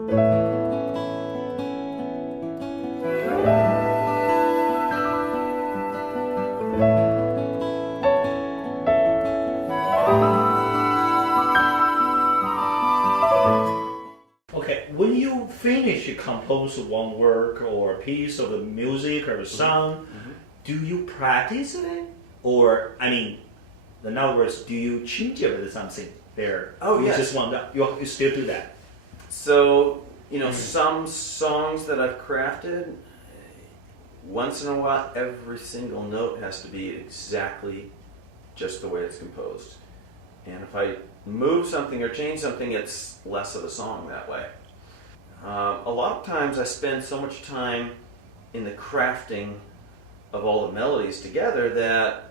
Okay, when you finish compose one work or a piece of music or a song, do you practice it? Or, I mean, in other words, do you change it with something there? Oh, you yes. just want that, you still do that? So, some songs that I've crafted, once in a while, every single note has to be exactly just the way it's composed. And if I move something or change something, it's less of a song that way. A lot of times I spend so much time in the crafting of all the melodies together that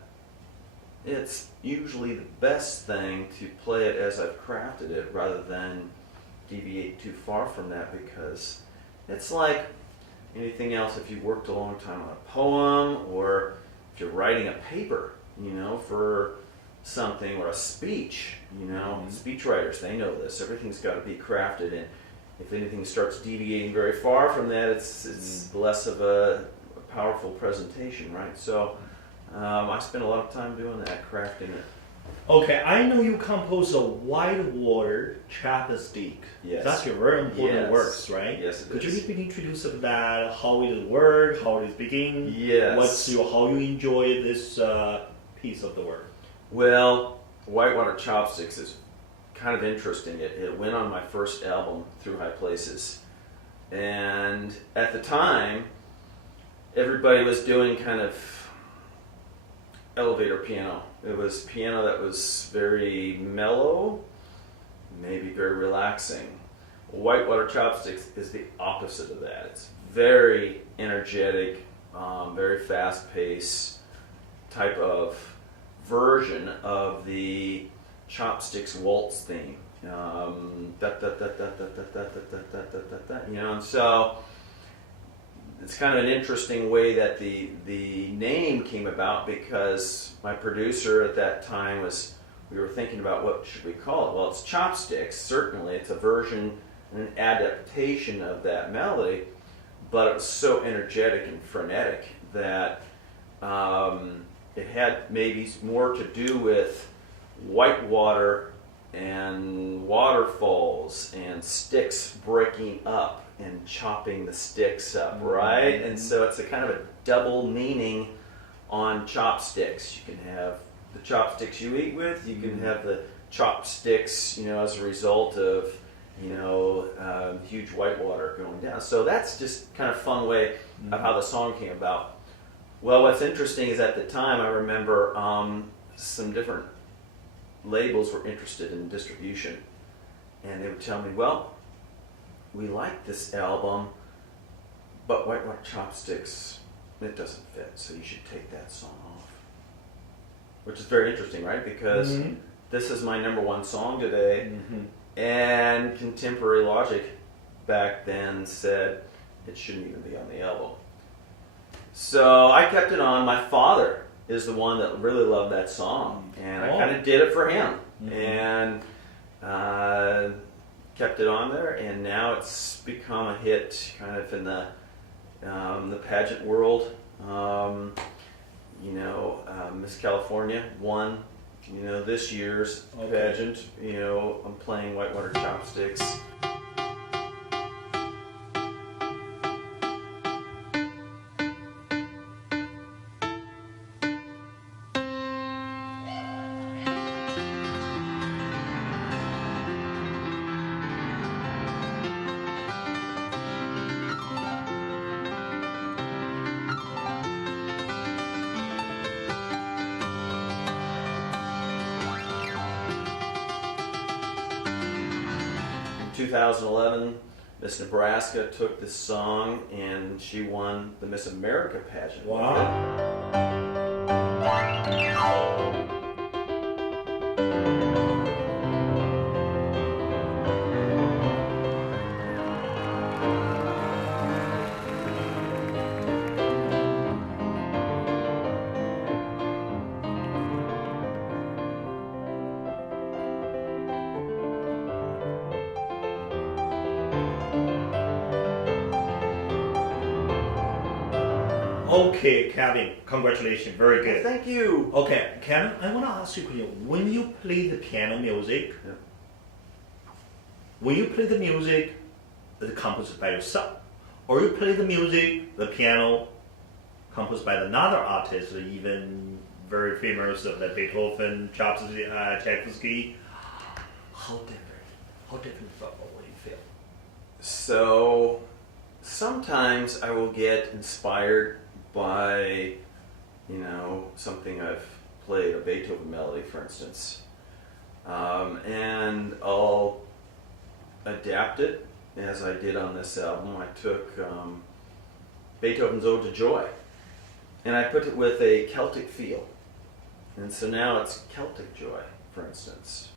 it's usually the best thing to play it as I've crafted it rather than deviate too far from that, because it's like anything else. If you worked a long time on a poem, or if you're writing a paper, for something, or a speech, speech writers, they know this. Everything's got to be crafted, and if anything starts deviating very far from that, it's less of a powerful presentation, right? So I spend a lot of time doing that, crafting it. Okay, I know you compose a whitewater chapstick. Yes. That's your very important works, right? Yes, it Could is. you please introduce of that, how it work, how it begin? Yes. How you enjoy this piece of the work? Well, whitewater chopsticks is kind of interesting. It went on my first album, Through High Places. And at the time, everybody was doing kind of elevator piano. It was piano that was very mellow, maybe very relaxing. Whitewater chopsticks is the opposite of that. It's very energetic, very fast-paced type of version of the Chopsticks waltz theme. And so it's kind of an interesting way that the name came about, because my producer at that time we were thinking about what should we call it. Well, it's chopsticks. Certainly it's a version and an adaptation of that melody, but it was so energetic and frenetic that it had maybe more to do with whitewater and waterfalls and sticks breaking up and chopping the sticks up, right? And so it's a kind of a double meaning on chopsticks. You can have the chopsticks you eat with, you can have the chopsticks, as a result of, huge whitewater going down. So that's just kind of fun way of how the song came about. Well, what's interesting is at the time, I remember some different labels were interested in distribution, and they would tell me, well, we like this album, but Whitewater Chopsticks, it doesn't fit, so you should take that song off. Which is very interesting, right? Because this is my #1 song today, and Contemporary Logic back then said it shouldn't even be on the album. So I kept it on. My father is the one that really loved that song, and I kind of did it for him, and kept it on there, and now it's become a hit kind of in the pageant world. Miss California won, this year's pageant. I'm playing Whitewater Chopsticks. In 2011, Miss Nebraska took this song and she won the Miss America pageant. Wow. Okay, Kevin, congratulations, very good. Thank you. Okay, Kevin, I want to ask you a question. When you play the piano music, Yeah. when you play the music that's composed by yourself, or you play the music, the piano composed by another artist, even very famous of the Beethoven, Tchaikovsky, how different from what you feel? So sometimes I will get inspired by, something I've played, a Beethoven melody, for instance, and I'll adapt it as I did on this album. I took Beethoven's Ode to Joy, and I put it with a Celtic feel, and so now it's Celtic Joy, for instance.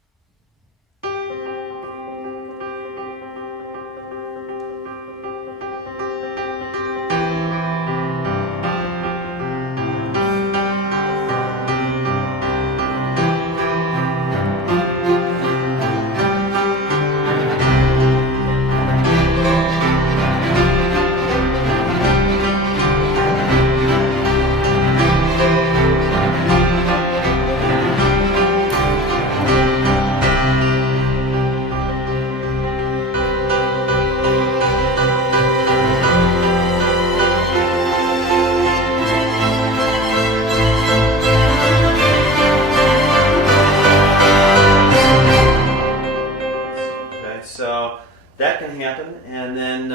So that can happen, and then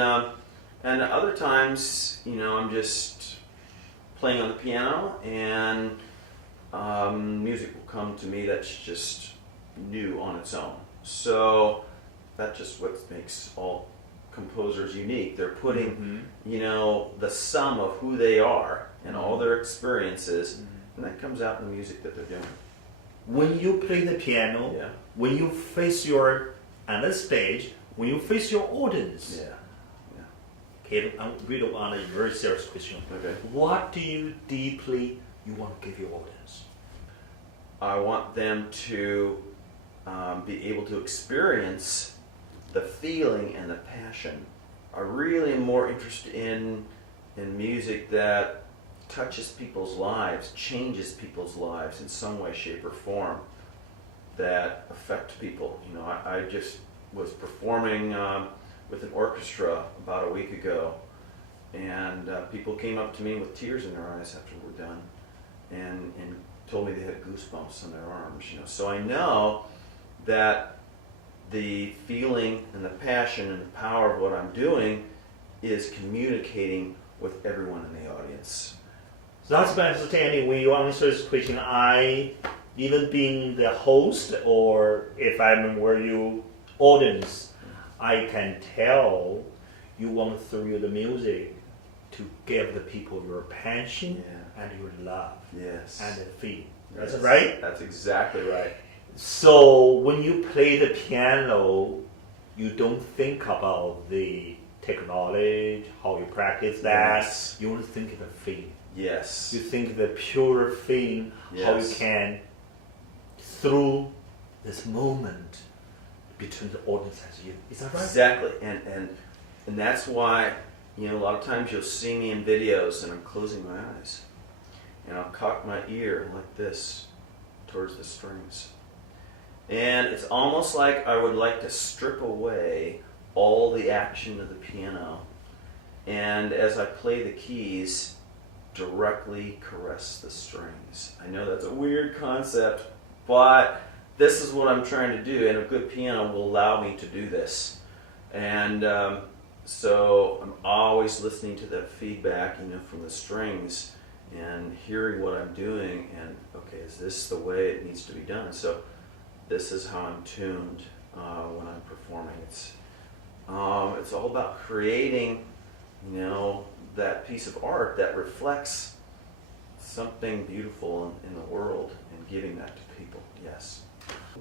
and other times, I'm just playing on the piano, and music will come to me that's just new on its own. So that's just what makes all composers unique. They're putting, the sum of who they are and all their experiences, and that comes out in the music that they're doing. When you play the piano, Yeah. when you face on the stage, when you face your audience, Yeah. okay, I really want a very serious question. Okay. What do you deeply want to give your audience? I want them to be able to experience the feeling and the passion. I really am more interested in music that touches people's lives, changes people's lives in some way, shape, or form that affect people. I just was performing with an orchestra about a week ago, and people came up to me with tears in their eyes after we're done, and told me they had goosebumps on their arms. So I know that the feeling and the passion and the power of what I'm doing is communicating with everyone in the audience. So that's my understanding. When you answer this question, even being the host, or if I'm where you audience, I can tell you want through the music to give the people your passion and your love Yes. and the feel. That's Yes. right? That's exactly right. So when you play the piano, you don't think about the technology, how you practice that. Yes. You want to think of the feel. Yes. You think the pure feeling, how you Yes. can, through this moment between the audience and you. Is that right? Exactly. And that's why, a lot of times you'll see me in videos and I'm closing my eyes. And I'll cock my ear like this towards the strings. And it's almost like I would like to strip away all the action of the piano, and as I play the keys, directly caress the strings. I know that's a weird concept, but this is what I'm trying to do, and a good piano will allow me to do this. And so I'm always listening to the feedback, from the strings, and hearing what I'm doing, and okay, is this the way it needs to be done? So this is how I'm tuned when I'm performing. It's all about creating, that piece of art that reflects something beautiful in the world and giving that to people. Yes.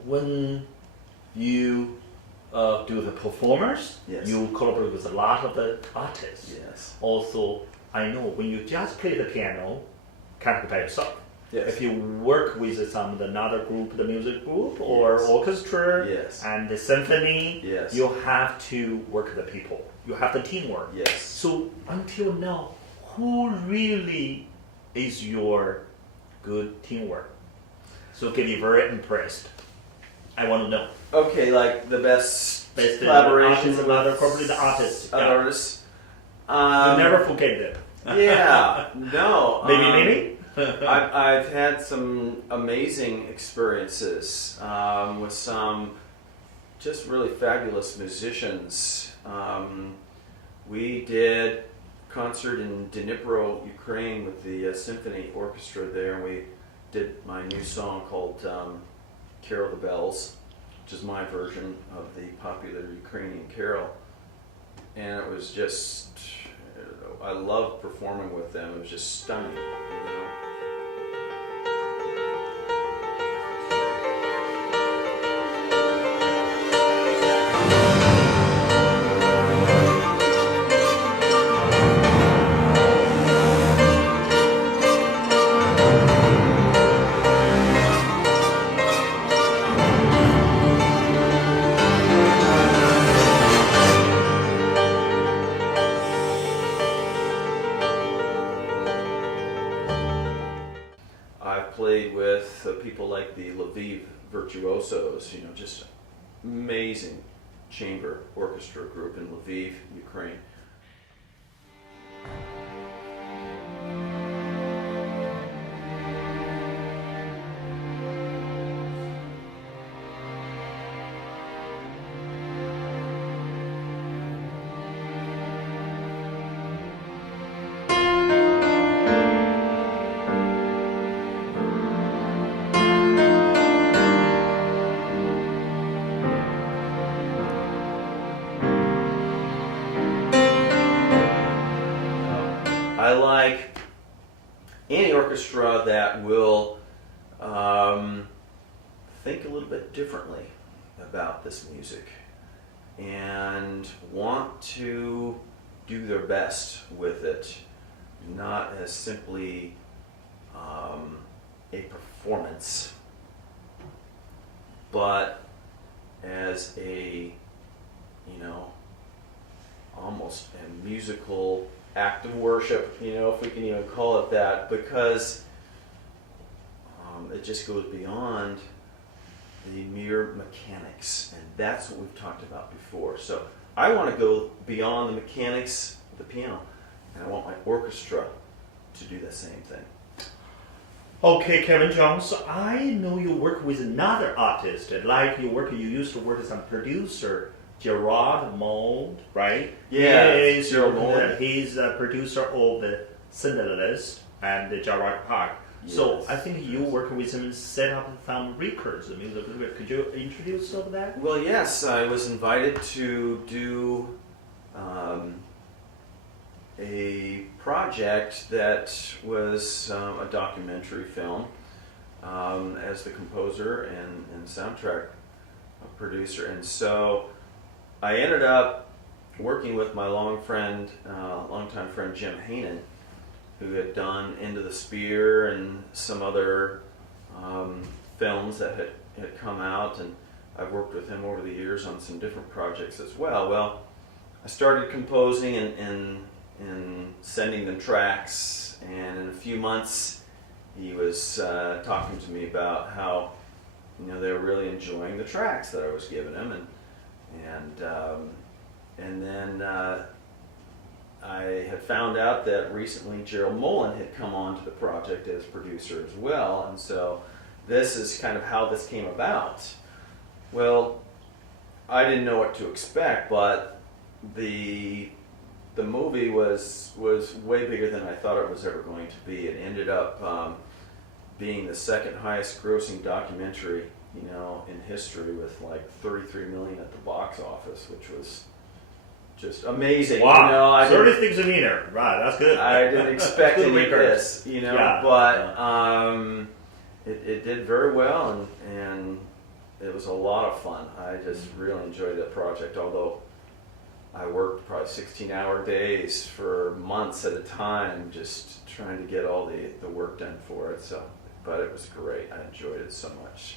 When you do the performance, Yes. you collaborate with a lot of the artists. Yes. Also, I know when you just play the piano, kind of by yourself. Yes. If you work with another group, the music group or Yes. orchestra Yes. and the symphony, Yes. you have to work with the people. You have the teamwork. Yes. So until now, who really is your good teamwork? So get me very impressed. I want to know. Okay, like the best collaborations collaborations with probably the artists. other artists. You never forget them. Yeah, no. Maybe. I've had some amazing experiences with some just really fabulous musicians. We did a concert in Dnipro, Ukraine with the symphony orchestra there. We did my new song called Carol the Bells, which is my version of the popular Ukrainian carol. And it was just, I loved performing with them. It was just stunning, you know. Played with people like the Lviv Virtuosos, you know, just amazing chamber orchestra group in Lviv, Ukraine. I like any orchestra that will think a little bit differently about this music and want to do their best with it, not as simply a performance, but as a, you know, almost a musical act of worship, you know, if we can even call it that, because it just goes beyond the mere mechanics, and that's what we've talked about before. So I want to go beyond the mechanics of the piano, and I want my orchestra to do the same thing. Okay, Kevin Jones, I know you work with another artist, like you used to work as a producer, Gerard Mold, right? Yeah, Gerard Mold. He's a producer of the Cinderellas and the Gerard Park. Yes. So I think you work with him and set up some records. I mean, could you introduce some of that? Well, yes, I was invited to do a project that was a documentary film as the composer and soundtrack producer. And so I ended up working with my longtime friend Jim Hainan, who had done Into the Spear and some other films that had come out, and I've worked with him over the years on some different projects as well. Well, I started composing and sending them tracks, and in a few months he was talking to me about how, you know, they were really enjoying the tracks that I was giving him, and then I had found out that recently Gerald Mullen had come on to the project as producer as well, and so this is kind of how this came about. Well, I didn't know what to expect, but the movie was way bigger than I thought it was ever going to be. It ended up being the second highest grossing documentary, you know, in history, with like 33 million at the box office, which was just amazing. Wow, you know, 36 in there. Right, that's good. I didn't expect any of records. this, you know, Yeah, but it did very well, and it was a lot of fun. I just really enjoyed that project, although I worked probably 16-hour days for months at a time, just trying to get all the work done for it. So, but it was great. I enjoyed it so much.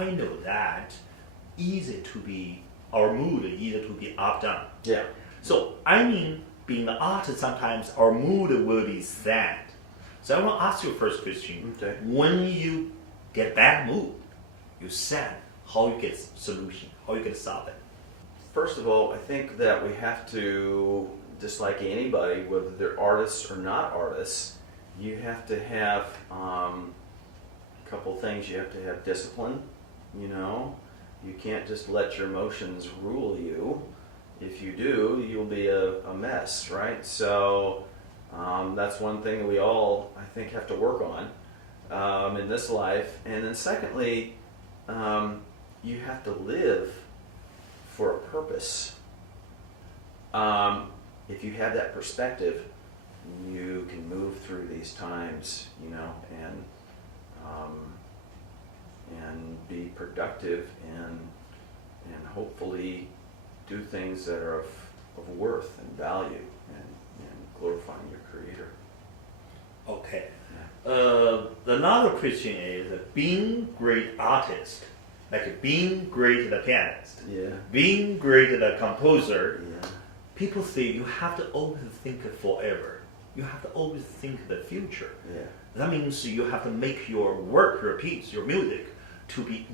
I know that our mood either to be up down. Yeah. So I mean, being an artist, sometimes our mood will be sad. So I want to ask you first question. Okay. When you get bad mood, you sad, how you get solution, how you get solve it? First of all, I think that we have to, just like anybody, whether they're artists or not artists, you have to have a couple things. You have to have discipline, you know. You can't just let your emotions rule you. If you do, you'll be a mess, right? So that's one thing that we all, I think, have to work on in this life. And then secondly, you have to live for a purpose. If you have that perspective, you can move through these times, you know, and be productive and hopefully do things that are of worth and value and glorifying your Creator. Okay. Yeah. Another question is being great artist, like being great the pianist, Yeah. being great the composer. Yeah. People say you have to always think forever. You have to always think the future. Yeah. That means you have to make your work, your piece, your music, to be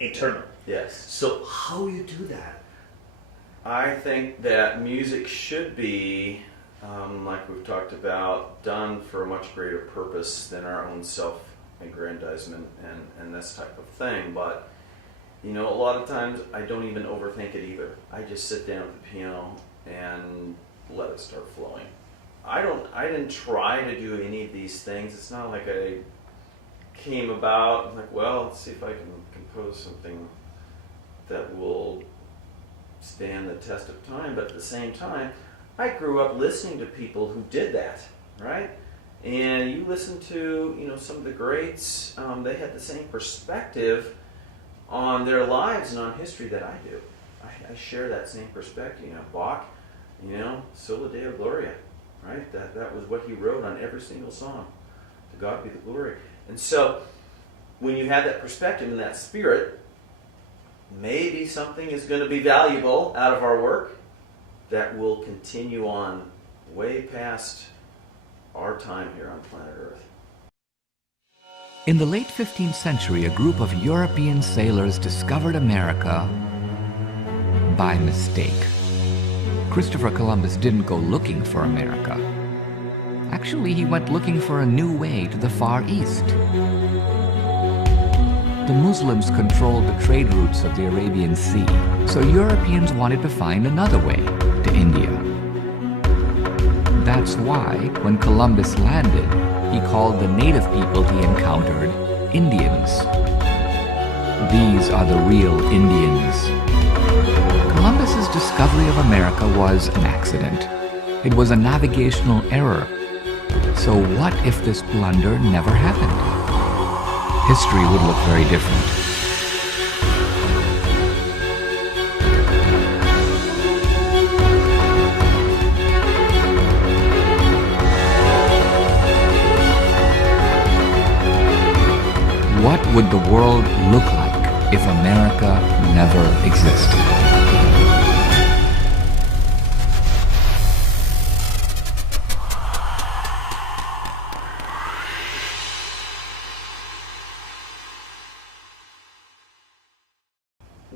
eternal. Yes. So how you do that? I think that music should be, like we've talked about, done for a much greater purpose than our own self-aggrandizement and this type of thing. But, you know, a lot of times I don't even overthink it either. I just sit down at the piano and let it start flowing. I didn't try to do any of these things. It's not like I came about like, well, let's see if I can compose something that will stand the test of time. But at the same time, I grew up listening to people who did that, right? And you listen to, you know, some of the greats, they had the same perspective on their lives and on history that I do. I share that same perspective. You know, Bach, you know, Sola Deo Gloria, right? That was what he wrote on every single song. To God be the glory. And so, when you have that perspective and that spirit, maybe something is going to be valuable out of our work that will continue on way past our time here on planet Earth. In the late 15th century, a group of European sailors discovered America by mistake. Christopher Columbus didn't go looking for America. Actually, he went looking for a new way to the Far East. The Muslims controlled the trade routes of the Arabian Sea, so Europeans wanted to find another way to India. That's why, when Columbus landed, he called the native people he encountered Indians. These are the real Indians. Columbus's discovery of America was an accident. It was a navigational error. So what if this blunder never happened? History would look very different. What would the world look like if America never existed?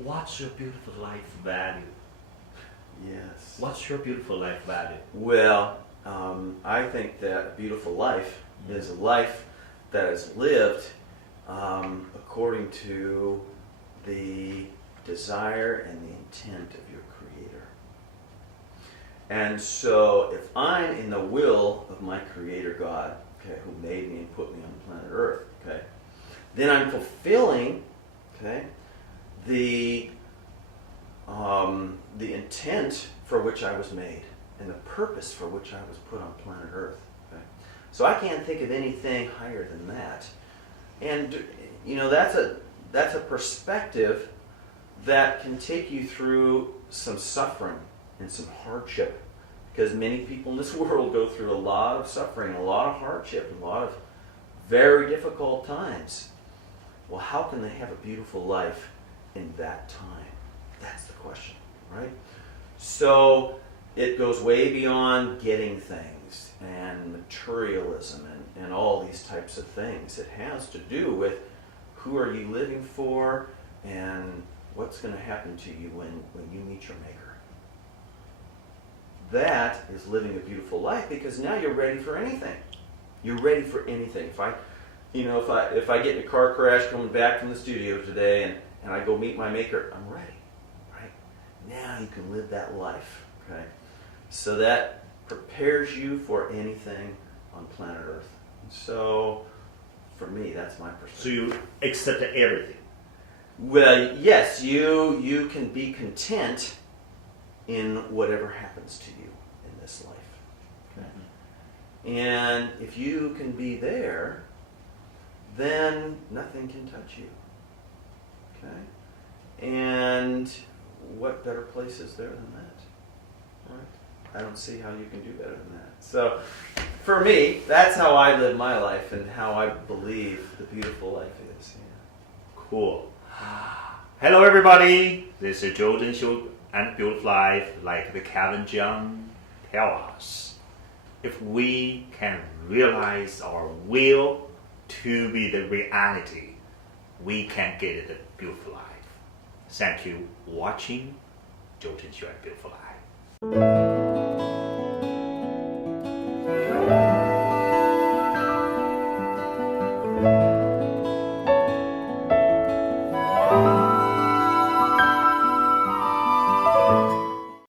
What's your beautiful life value? Yes. What's your beautiful life value? Well, I think that a beautiful life is a life that is lived according to the desire and the intent of your Creator. And so if I'm in the will of my Creator God, okay, who made me and put me on planet Earth, okay, then I'm fulfilling, okay, the intent for which I was made and the purpose for which I was put on planet Earth. Okay? So I can't think of anything higher than that. And you know, that's a perspective that can take you through some suffering and some hardship, because many people in this world go through a lot of suffering, a lot of hardship, a lot of very difficult times. Well, how can they have a beautiful life in that time? That's the question, right? So it goes way beyond getting things and materialism and all these types of things. It has to do with who are you living for and what's going to happen to you when you meet your maker. That is living a beautiful life, because now you're ready for anything. You're ready for anything. If I get in a car crash coming back from the studio today and I go meet my maker, I'm ready, right? Now you can live that life, okay? So that prepares you for anything on planet Earth. So for me, that's my perspective. So you accept everything. Well, yes, you can be content in whatever happens to you in this life. Okay? And if you can be there, then nothing can touch you. Okay? And what better place is there than that? Right? I don't see how you can do better than that. So for me, that's how I live my life and how I believe the beautiful life is. Yeah. Cool. Hello everybody, this is Zhou Zheng Show and Beautiful Life, like the Kevin Jung tell us. If we can realize our will to be the reality, we can get the beautiful life. Thank you for watching Zhou Zheng Show and Beautiful Life.